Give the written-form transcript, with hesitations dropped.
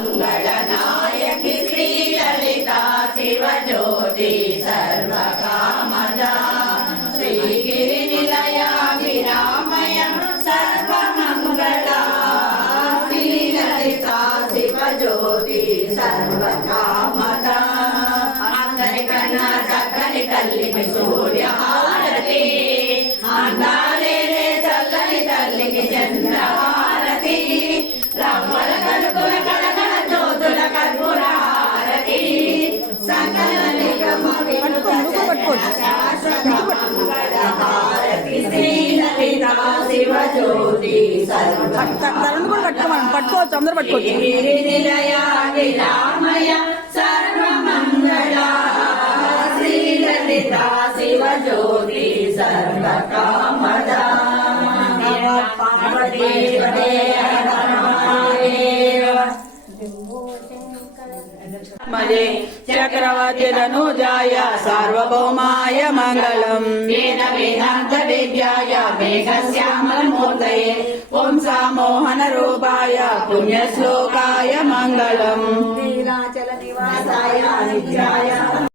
सर्वमङ्गलनायकि श्रीललिता शिवज्योति सर्वकामदा श्रीगिरिनिलया विरामय सर्वमङ्गला श्रीललिता शिवज्योति सर्वकामदा अंगनिकन्ना चक्कनि तल्लिकि सूर्यहारति अंदाले चल्లని తల్లికి చంద్రహారతి రవ్వల కడుపుల కడకడ జ్యోతుల కర్పూర హారతి సకల నిగమ శాశ్వతమంగళహారతి శ్రీలలితా శివజ్యోతి పట్టుకోవచ్చు అందరూ పట్టుకోవచ్చు నిలయ విరామయ సర్వమంగళా శ్రీలలితా శివజ్యోతి సర్వకామదా मजे चक्रवर्ती तनुजाय सार्वभौमाय मंगलम वेद वेदांत विद्याय मेघश्यामलमूर्तये ओं सामोहन रूपाय पुण्यश्लोकाय मंगलम नीलाचल निवासाय नित्याय